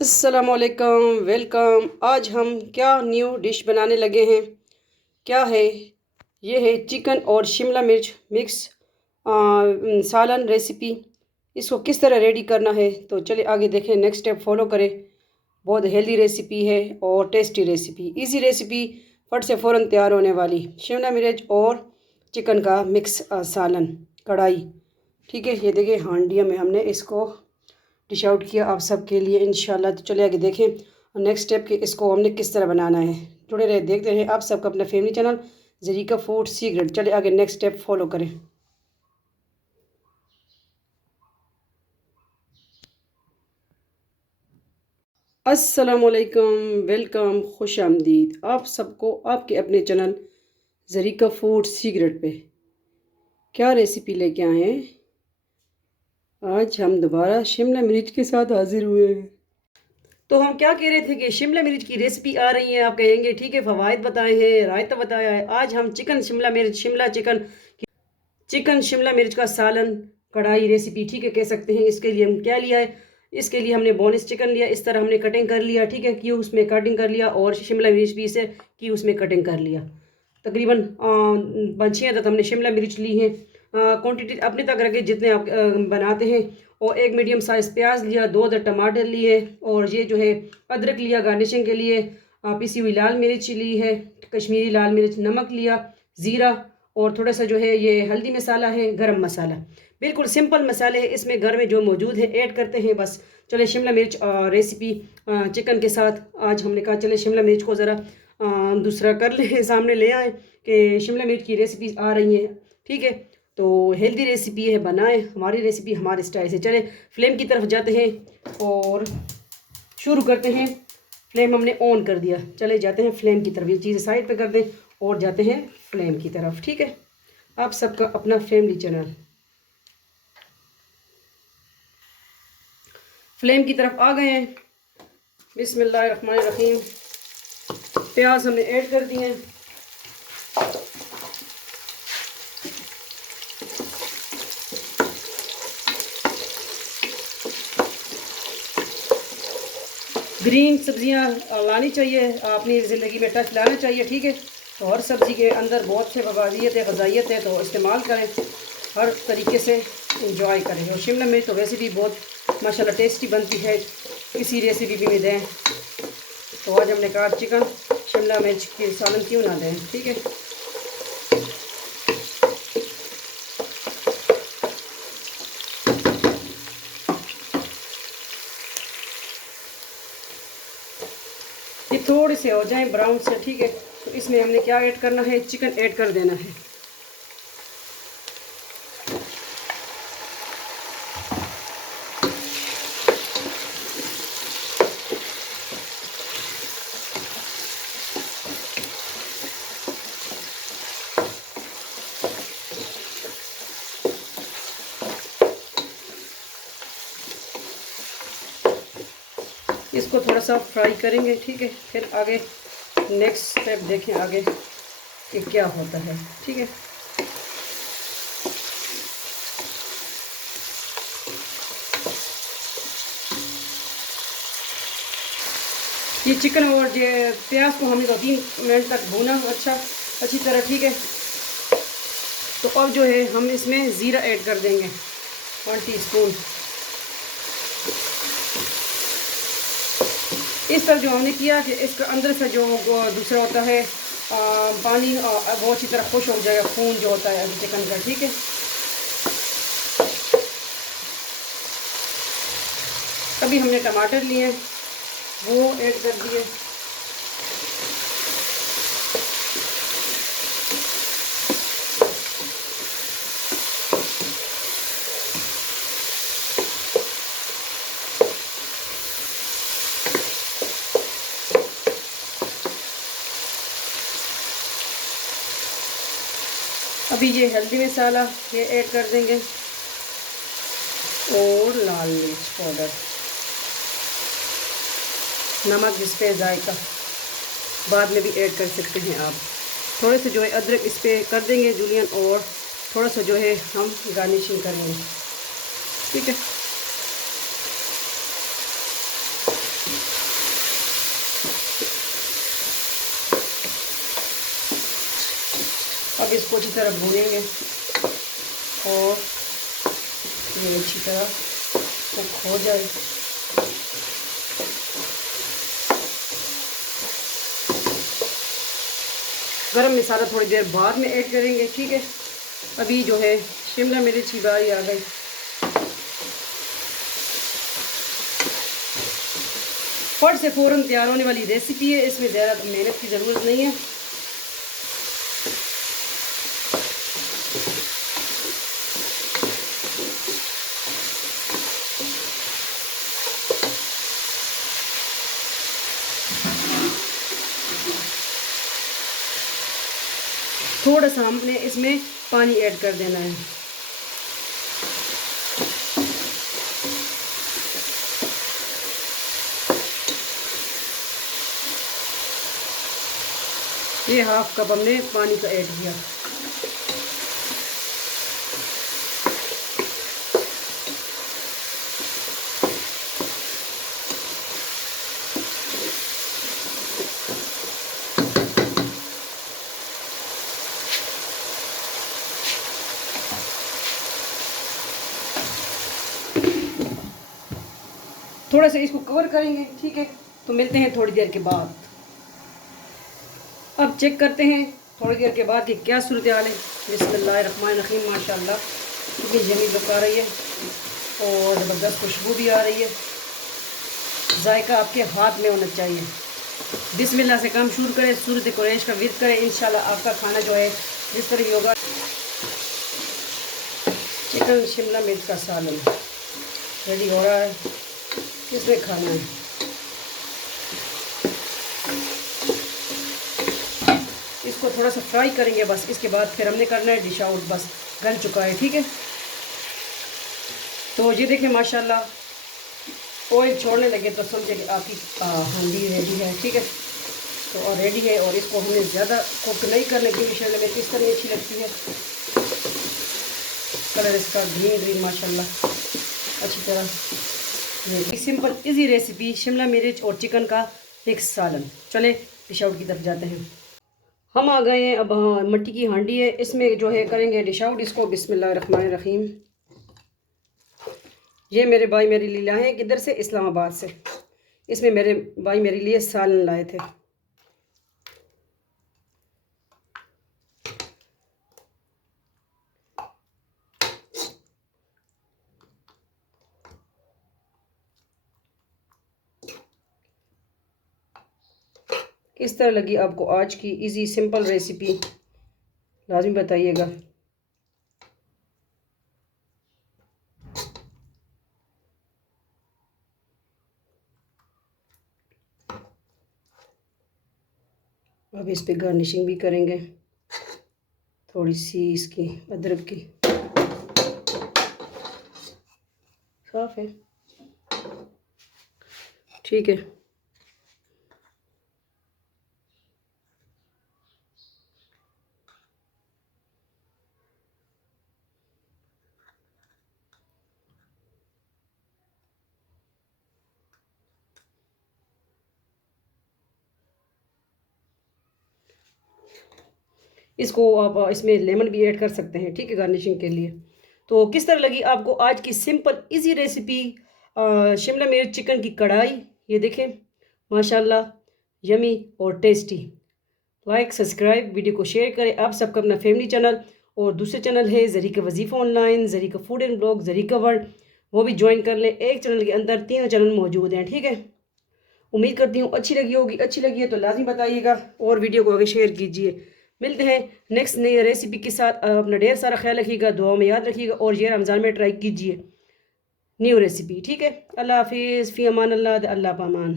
अस्सलामुअलैकुम, वेलकम। आज हम क्या न्यू डिश बनाने लगे हैं? क्या है ये? है चिकन और शिमला मिर्च मिक्स सालन रेसिपी। इसको किस तरह रेडी करना है तो चलिए आगे देखें, नेक्स्ट स्टेप फॉलो करें। बहुत हेल्दी रेसिपी है और टेस्टी रेसिपी, इजी रेसिपी, फट से फ़ौरन तैयार होने वाली शिमला मिर्च और चिकन का मिक्स सालन कढ़ाई। ठीक है, ये देखिए हांडिया में हमने इसको डिश आउट किया आप सबके लिए इंशाल्लाह। तो चले आगे देखें नेक्स्ट स्टेप कि इसको हमने किस तरह बनाना है। जुड़े रहे, देखते रहे आप सबका अपना family channel Zarika food secret. चले आगे नेक्स्ट स्टेप फॉलो करें। अस्सलामुअलैकुम, वेलकम, खुश आमदीद आप सबको आपके अपने चैनल ज़रीका फूड सीक्रेट पे। क्या रेसिपी लेके आए हैं? आज हम दोबारा शिमला मिर्च के साथ हाजिर हुए हैं। तो हम क्या कह रहे थे कि शिमला मिर्च की रेसिपी आ रही है, आप कहेंगे ठीक है, फ़वाइद बताए हैं, रायता बताया है। आज हम चिकन शिमला मिर्च चिकन शिमला मिर्च का सालन कढ़ाई रेसिपी, ठीक है, कह सकते हैं। इसके लिए हम क्या लिया है? इसके लिए हमने बोनलेस चिकन लिया, इस तरह हमने कटिंग कर लिया, ठीक है, क्यूब्स में कटिंग कर लिया, और शिमला मिर्च भी इसे क्यूब्स में कटिंग कर लिया। तकरीबन 5-6 अदद हमने शिमला मिर्च ली है। क्वांटिटी अपने तक रखे जितने आप बनाते हैं। और एक मीडियम साइज़ प्याज लिया, 2 अदद टमाटर लिए, और ये जो है अदरक लिया गार्निशिंग के लिए। पिसी हुई लाल मिर्च ली है, कश्मीरी लाल मिर्च, नमक लिया, ज़ीरा, और थोड़ा सा जो है ये हल्दी मसाला है, गरम मसाला। बिल्कुल सिंपल मसाले हैं, इसमें घर में जो मौजूद है ऐड करते हैं बस। चले शिमला मिर्च रेसिपी चिकन के साथ आज हमने कहा चले शिमला मिर्च को ज़रा दूसरा कर ले सामने ले आए कि शिमला मिर्च की रेसिपी आ रही है। ठीक है, तो हेल्दी रेसिपी है, बनाएं हमारी रेसिपी हमारे स्टाइल से। चले फ्लेम की तरफ जाते हैं और शुरू करते हैं। फ्लेम हमने ऑन कर दिया, चले जाते हैं फ्लेम की तरफ। ये चीज़ें साइड पे कर दें और जाते हैं फ्लेम की तरफ। ठीक है, आप सबका अपना फैमिली चैनल। फ्लेम की तरफ आ गए हैं। बिस्मिल्लाहिर्रहमानिर्रहीम। प्याज हमने ऐड कर दिए हैं। ग्रीन सब्जियां लानी चाहिए, अपनी ज़िंदगी में टच लाना चाहिए। ठीक है, तो हर सब्ज़ी के अंदर बहुत से फ़वादियत है, ग़ज़ाइयत है, तो इस्तेमाल करें, हर तरीके से इंजॉय करें। और शिमला मिर्च तो वैसे भी बहुत माशाल्लाह टेस्टी बनती है, किसी रेसिपी में दें। तो आज हमने कहा चिकन शिमला मिर्च के सालन क्यों ना दें। ठीक है, ये थोड़े से हो जाएं ब्राउन से। ठीक है, तो इसमें हमने क्या ऐड करना है? चिकन ऐड कर देना है। इसको थोड़ा सा फ्राई करेंगे। ठीक है, फिर आगे नेक्स्ट स्टेप देखें आगे कि क्या होता है। ठीक है, ये चिकन और ये प्याज को हमने 2-3 मिनट तक भूना अच्छी तरह। ठीक है, तो अब जो है हम इसमें ज़ीरा ऐड कर देंगे, 1 टीस्पून। इस तरह जो हमने किया कि इसका अंदर से जो दूसरा होता है पानी वो अच्छी तरह खुश हो जाएगा, खून जो होता है चिकन का। ठीक है, अभी हमने टमाटर लिए, वो ऐड कर दिए। अभी ये हल्दी मसाला ये ऐड कर देंगे, और लाल मिर्च पाउडर, नमक जिस पे जायका बाद में भी ऐड कर सकते हैं आप। थोड़े से जो है अदरक इस पर कर देंगे जूलियन, और थोड़ा सा जो है हम गार्निशिंग करेंगे। ठीक है, इसको अच्छी तरह भूनेंगे और ये अच्छी तरह कुक हो जाए। गरम मसाला थोड़ी देर बाद में ऐड करेंगे, ठीक है। अभी जो है शिमला मिर्च की बारी आ गई। फट से फ़ौरन तैयार होने वाली रेसिपी है, इसमें ज़्यादा मेहनत की ज़रूरत नहीं है। थोड़ा सा हमने इसमें पानी ऐड कर देना है। ये हाफ कप हमने पानी का ऐड किया। थोड़ा सा इसको कवर करेंगे, ठीक है। तो मिलते हैं थोड़ी देर के बाद। अब चेक करते हैं थोड़ी देर के बाद कि क्या सूरत हाल है। बिस्मिल्लाहिर्रहमानिर्रहीम। माशाल्लाह कितनी यमी लुक आ रही है और ज़बरदस्त खुशबू भी आ रही है। जायका आपके हाथ में होना चाहिए। बिस्मिल्लाह से काम शुरू करें, सूरत कुरैश का विद करें। इंशाल्लाह आपका खाना जो है जिस तरह होगा। चिकन शिमला मिर्च का सालन रेडी हो रहा है। किसमें खाना है? इसको थोड़ा सा फ्राई करेंगे बस। इसके बाद फिर हमने करना है डिश आउट। बस गल चुका है, ठीक है। तो ये देखें माशाल्लाह ऑयल छोड़ने लगे तो समझे कि आपकी हांडी रेडी है, ठीक है। तो और रेडी है। और इसको हमने ज़्यादा कुक नहीं करने की शिमला मिर्च किस तरह अच्छी लगती है। कलर इसका ग्रीन ग्रीन माशाल्लाह अच्छी तरह। ये सिंपल इजी रेसिपी शिमला मिर्च और चिकन का मिक्स सालन। चले डिश आउट की तरफ जाते हैं। हम आ गए हैं। अब मट्टी की हांडी है, इसमें जो है करेंगे डिश आउट इसको। बिस्मिल्लाहिर्रहमानिर्रहीम। ये मेरे भाई मेरे लिए लाए हैं किधर से, इस्लामाबाद से। इसमें मेरे भाई मेरे लिए सालन लाए थे। किस तरह लगी आपको आज की इजी सिंपल रेसिपी, लाजमी बताइएगा। अब इस पे गार्निशिंग भी करेंगे थोड़ी सी इसकी अदरक की। साफ है, ठीक है। इसको आप इसमें लेमन भी ऐड कर सकते हैं, ठीक है, गार्निशिंग के लिए। तो किस तरह लगी आपको आज की सिंपल इजी रेसिपी शिमला मिर्च चिकन की कढ़ाई। ये देखें माशाल्लाह यमी और टेस्टी। लाइक सब्सक्राइब वीडियो को शेयर करें आप सबका अपना फैमिली चैनल। और दूसरे चैनल है ज़रीका वजीफ़ा online, Zarika food and blog, Zarika world, वो भी ज्वाइन कर लें। एक चैनल के अंदर 3 चैनल मौजूद हैं, ठीक है। उम्मीद करती हूँ अच्छी लगी होगी। अच्छी लगी है तो लाजमी बताइएगा और वीडियो को आगे शेयर कीजिए। मिलते हैं नेक्स्ट नई रेसिपी के साथ। अपना ढेर सारा ख्याल रखिएगा, दुआ में याद रखिएगा और ये रमज़ान में ट्राई कीजिए न्यू रेसिपी, ठीक है। अल्लाह हाफिज़, फ़ी अमान अल्लाह, अल्लाह पामान।